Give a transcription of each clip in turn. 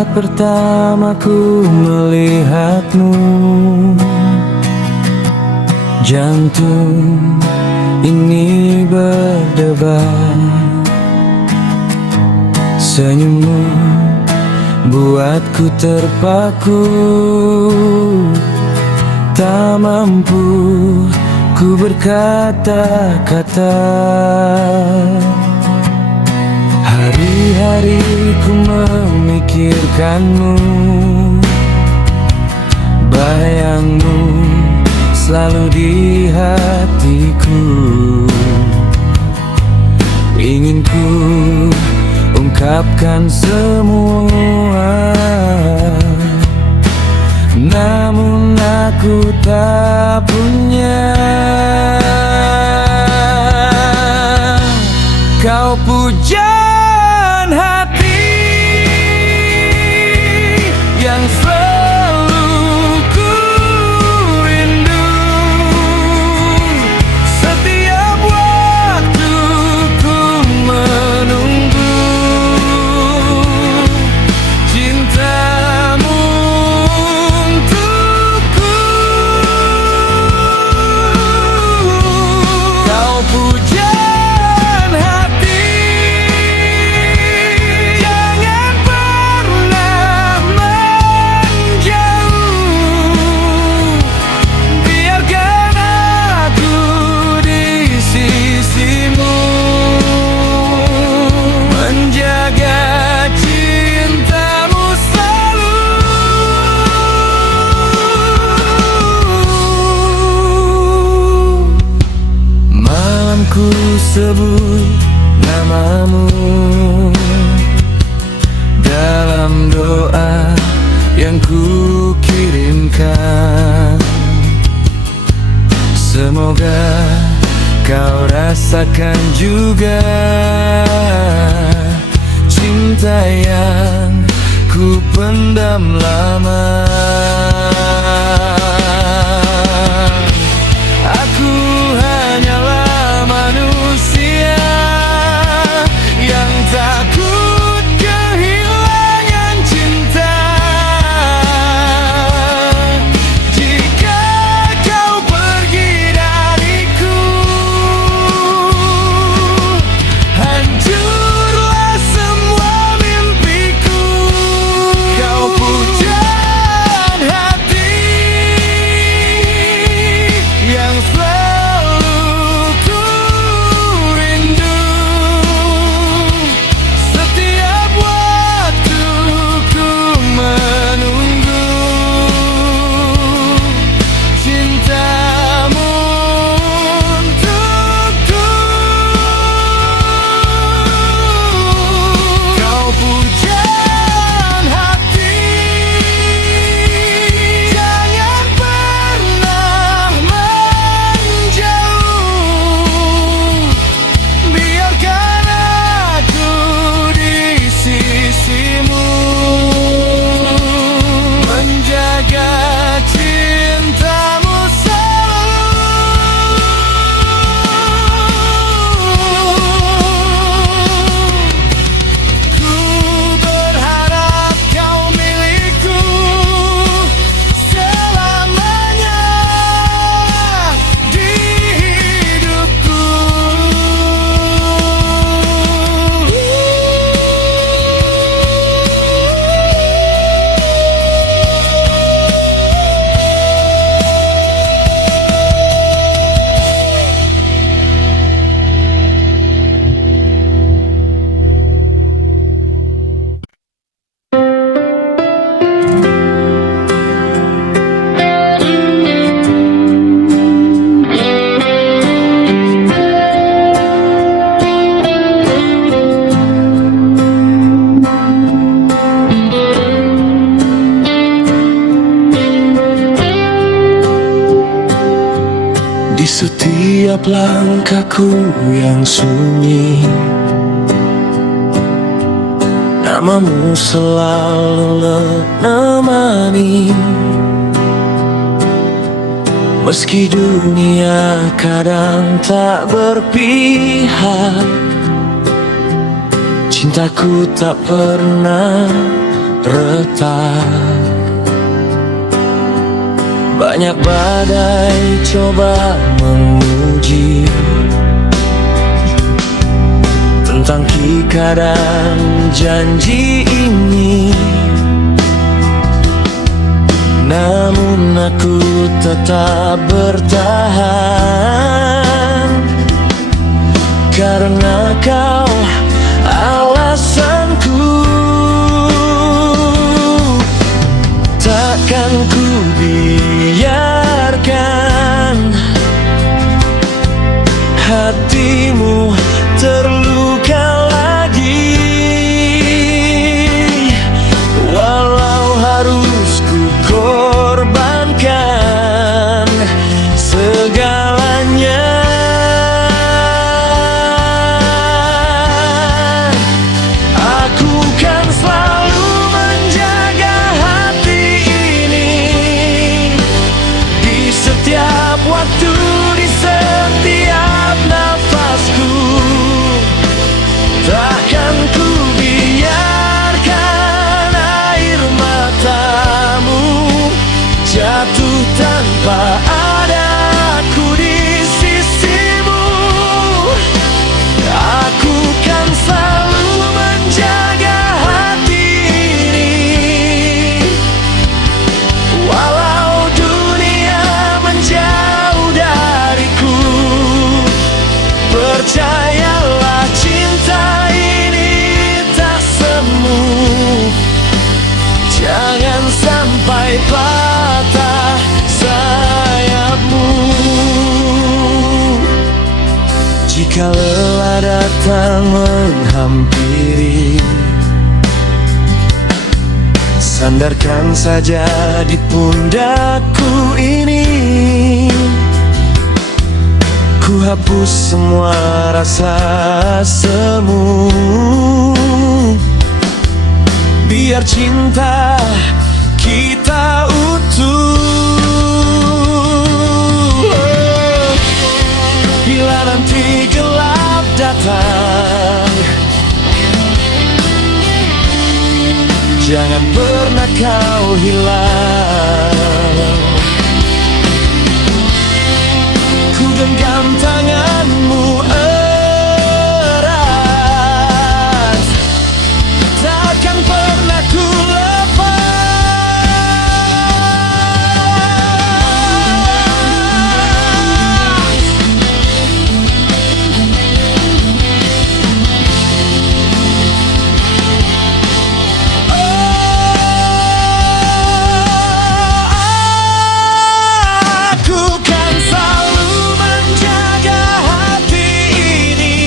Saat pertama ku melihatmu, jantung ini berdebar. Senyummu buatku terpaku, tak mampu ku berkata-kata. Hari-hari ku memikirkanmu, bayangmu selalu di hatiku. Ingin ku ungkapkan semua, namun aku tak punya. Kau pujaan hati yang selalu ku rindu. Setiap waktu ku menunggu cintamu untukku. Kau pujaan hati, jangan pernah menjauh. Biarkan aku di sisimu, menjaga cintamu selalu. Malamku sebut namamu dalam doa yang ku kirimkan. Semoga kau rasakan juga cinta yang ku pendam lama. Aku hanyalah manusia yang takut kehilangan cinta. Jika kau pergi dariku, hancurlah semua mimpiku. Kau pujaan hati yang selalu ku rindu. Setiap waktu ku menunggu cintamu untukku. Kau pujaan hati, jangan pernah menjauh. Biarkan aku di sisimu, menjaga cintamu selalu. Ku berharap kau milikku selamanya di hidupku. Di setiap langkahku yang sunyi, namamu selalu menemani. Meski dunia kadang tak berpihak, cintaku tak pernah retak. Banyak badai coba menguji tentang kikaran janji ini, namun aku tetap bertahan karena kau alasanku. Takkan ku biarkan hatimu terluka lagi, walau harus ku korbankan segalanya. Aku kan selalu menjaga hati ini di setiap waktu, di setiap nafasku. Takkan ku biarkan air matamu jatuh tanpa ada aku di sisimu. Aku kan selalu menjaga hati ini, walau dunia menjauh dariku. Percayalah, cinta ini tak semu. Jangan sampai patah sayapmu. Jika lelah datang menghampiri, sandarkan saja di pundakku ini. Ku hapus semua rasa semu, biar cinta kita utuh. Bila nanti gelap datang, jangan pernah kau hilang. Ku genggam tanganmu erat, takkan pernah ku lepas. Aku kan selalu menjaga hati ini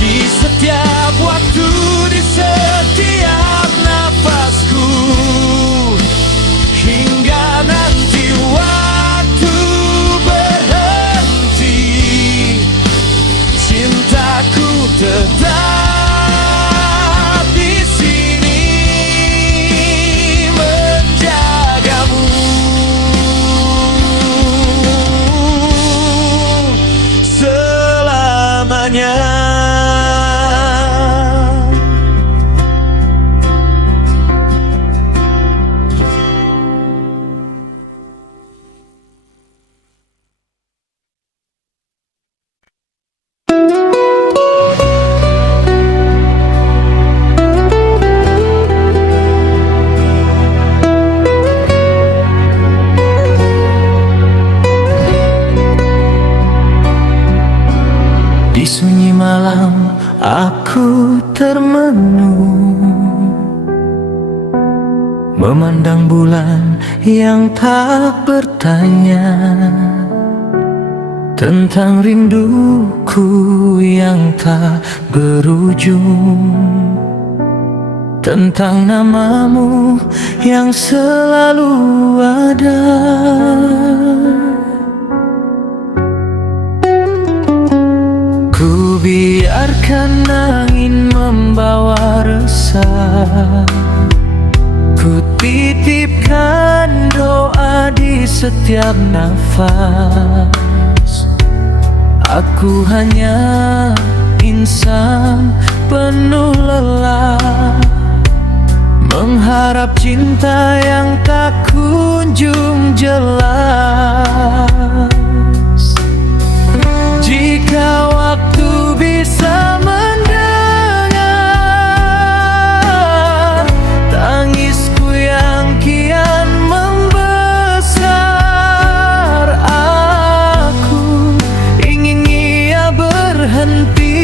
di setiap waktu, di setiap nafasku, hingga nanti waktu berhenti. Cintaku tetap di sini menjagamu selamanya. Di sunyi malam aku termenung, memandang bulan yang tak bertanya tentang rinduku yang tak berujung, tentang namamu yang selalu ada. Ku biarkan angin membawa resah, ku titipkan doa di setiap nafas. Aku hanya insan penuh lelah, mengharap cinta yang tak kunjung jelas. Jika waktu bisa mendengar tangisku yang kian membesar, aku ingin ia berhenti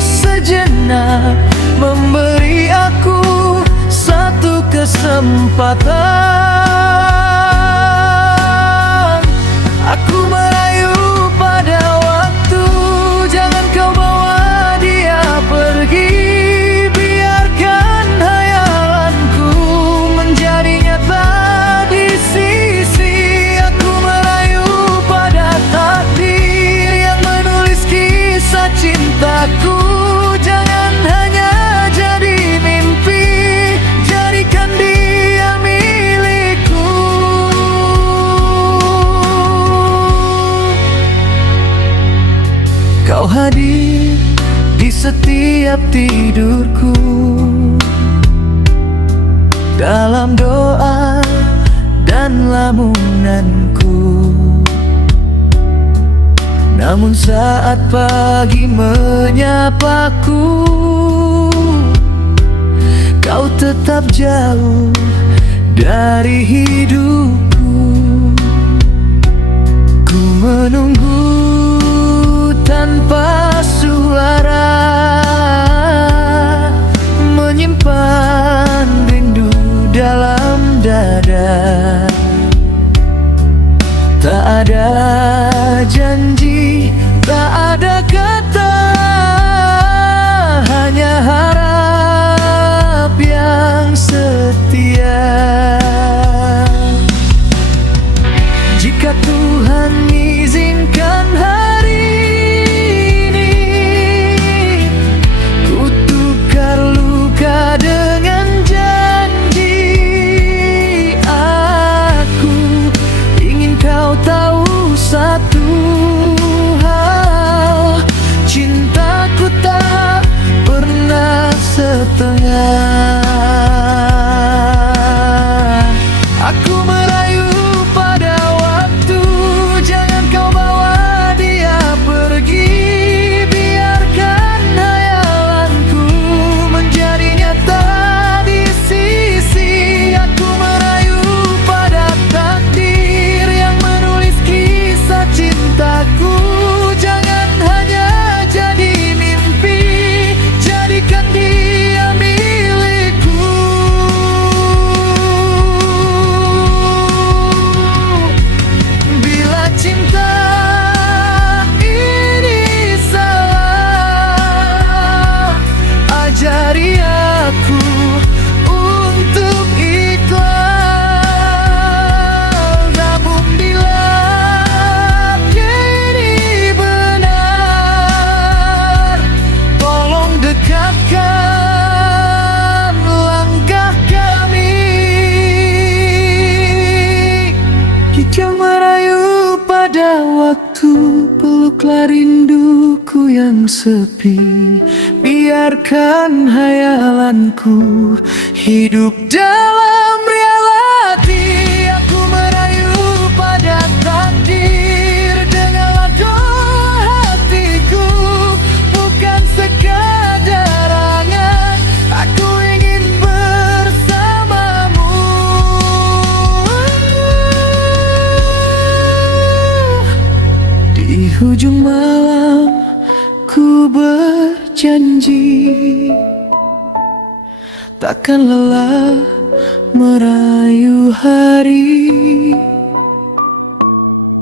sejenak, memberi aku satu kesempatan. Aku merayu pada waktu, jangan kau bawa dia pergi. Biarkan hayalanku menjadi nyata di sisi. Aku merayu pada takdir yang menulis kisah cintaku. Jangan hanya jadi mimpi, jadikan dia milikku. Kau hadir di setiap tidurku, dalam doa dan lamunanku. Namun saat pagi menyapaku, kau tetap jauh dari hidupku. Ku menunggu tanpa suara, menyimpan rindu dalam dada. Tak ada janji, tak ada kata, hanya harap yang setia. Jika Tuhan izinkan hari ini, ku tukar luka dengan janji. Aku ingin kau tahu satu hal, cintaku tak pernah setengah. Aku merayu pada waktu, jangan kau bawa dia pergi. Biarkan hayalanku menjadi nyata di sisi. Aku merayu pada takdir yang menulis kisah cintaku. Jangan hanya jadi mimpi, jadikan dia milikku. Bila cinta ini salah, ajari aku untuk ikhlas. Namun bila ini benar, tolong dekatkan langkah kami. Jika merayu pada waktu, peluklah rinduku yang sepi. Biarkan hayalanku hidup dalam realiti. Aku merayu pada takdir, dengarlah doa hatiku, bukan sekadar angan. Aku ingin bersamamu. Di hujung malam ku berjanji, takkan lelah merayu hari,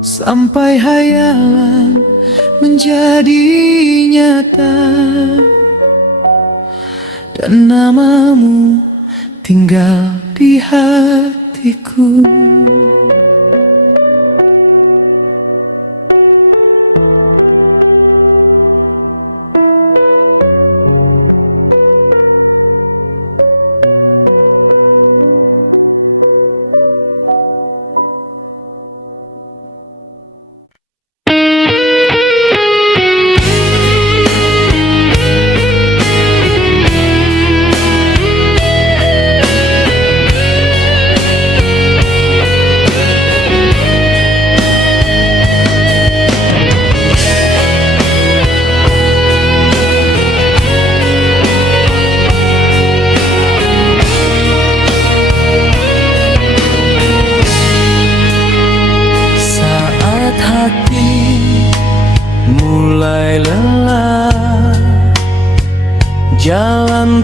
sampai hayalan menjadi nyata dan namamu tinggal di hatiku.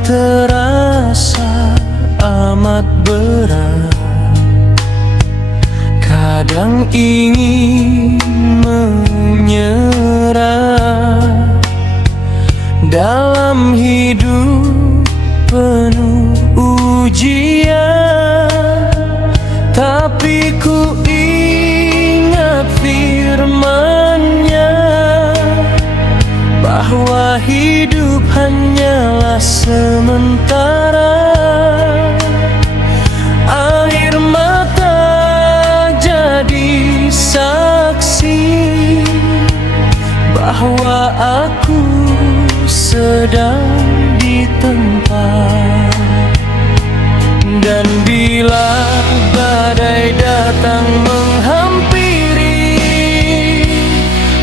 terasa amat berat. Kadang ingin menyerah dalam hidup penuh ujian, tapi ku ingat firman-Nya bahwa hidup hanyalah sementara. Air mata jadi saksi bahwa aku sedang ditempa. Dan bila badai datang menghampiri,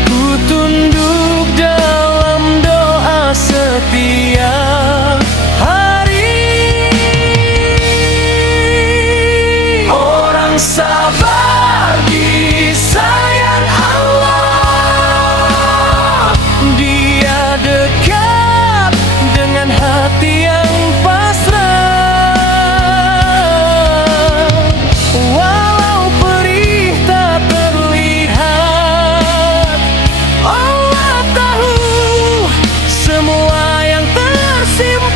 ku tunduk dalam doa setiap hari. Orang sabar disayang Allah, Dia dekat dengan hati yang pasrah. Walau perih tak terlihat, Allah tahu semua yang tersimpan.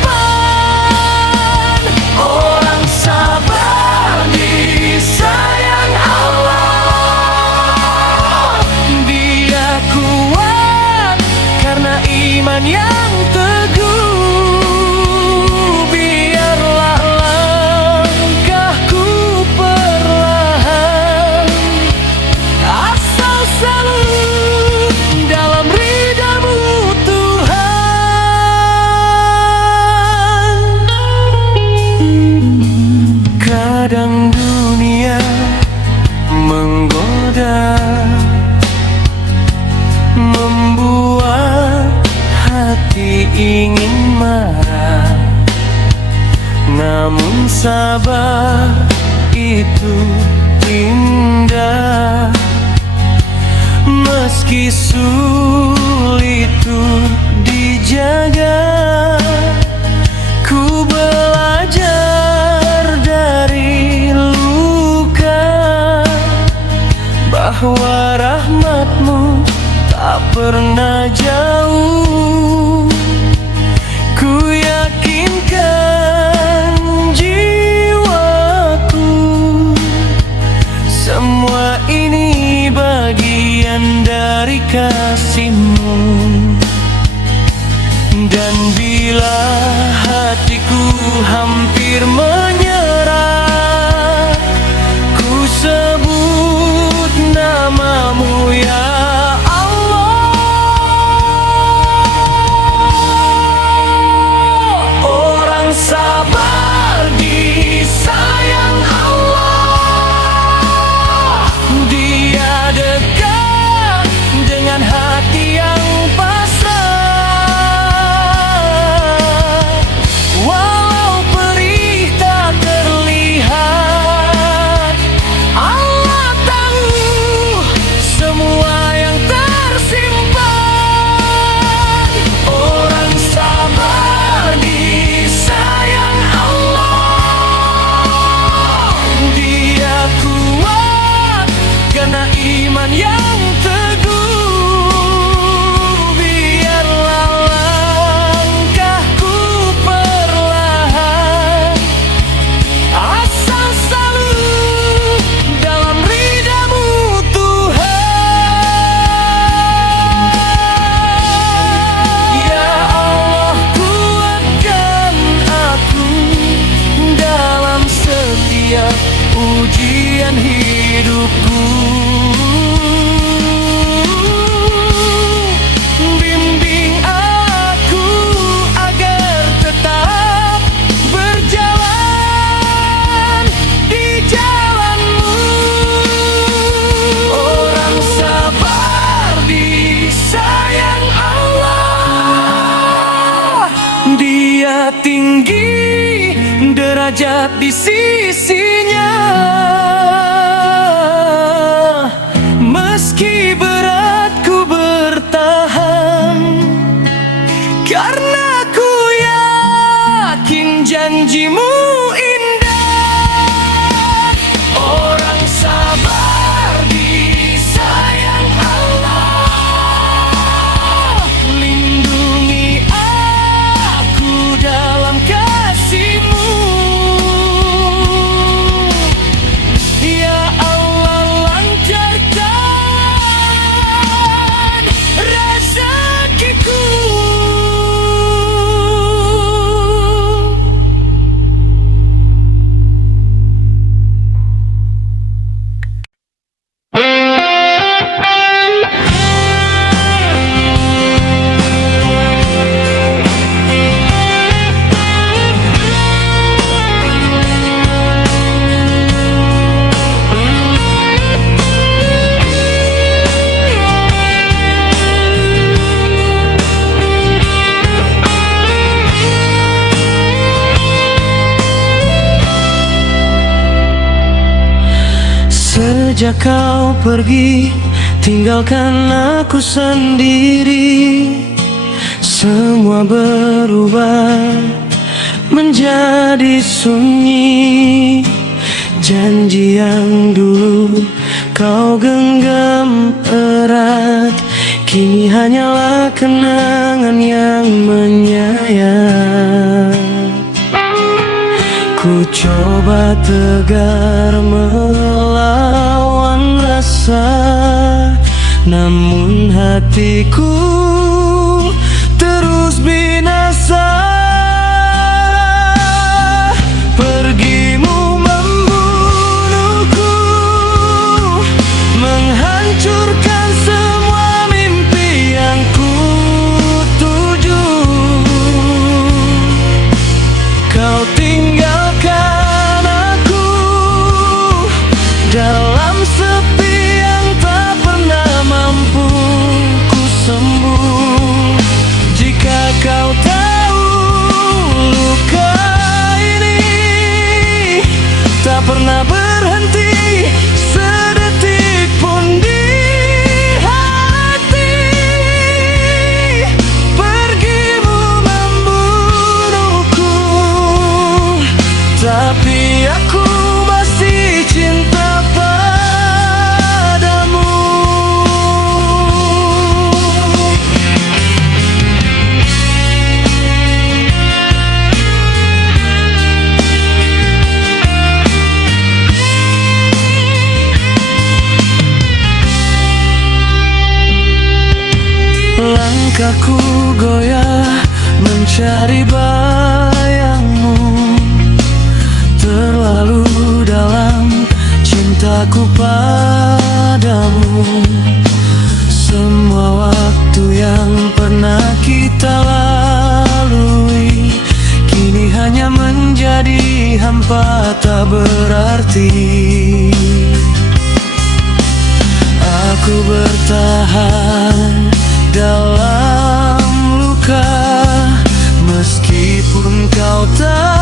Orang sabar disayang Allah, Dia kuat karena iman yang teguh. Biarlah langkahku perlahan, asal selalu dalam ridha-Mu Tuhan. Kadang dunia menggoda, membuat hati ingin marah. Namun sabar itu indah, meski sulit untuk dijaga. Ku belajar dari luka bahwa rahmat-Mu tak pernah jauh. Ku yakinkan jiwaku, semua ini bagian dari kasih-Mu. Dan bila hatiku hampir menyerah, ku sebut nama-Mu ya Allah. Orang sabar disayang Allah, Dia dekat dengan hati yang pasrah. Walau perih tak terlihat, Allah tahu semua yang tersimpan. Orang sabar disayang Allah, Dia kuat karena iman yang teguh. Biarlah langkahku perlahan, asal selalu dalam ridha-Mu Tuhan. Ya Allah, kuatkan aku dalam setiap ujian hidupku. Bimbing aku agar tetap berjalan di jalan-Mu. Orang sabar disayang Allah, Dia tinggi derajat di sisi-Nya. Meski berat ku bertahan, karena ku yakin Sejak kau pergi, tinggalkan aku sendiri. Semua berubah menjadi sunyi. Janji yang dulu kau genggam erat, kini hanyalah kenangan yang menyayat. Ku coba tegar melawan rasa, namun hatiku terus binasa. Pergimu membunuhku, menghancurkan semua mimpi yang ku tuju. Kau tinggalkan aku dalam sepi yang tak pernah mampu ku sembuh. Jika kau tahu luka ini tak pernah berhenti sedetik pun di hati. Pergimu membunuhku, tapi aku masih cinta padamu. Langkahku goyah mencari bayangmu, terlalu dalam cintaku padamu. Semua waktu yang pernah kita lalui kini hanya menjadi hampa tak berarti. Aku bertahan dalam luka, meskipun kau tak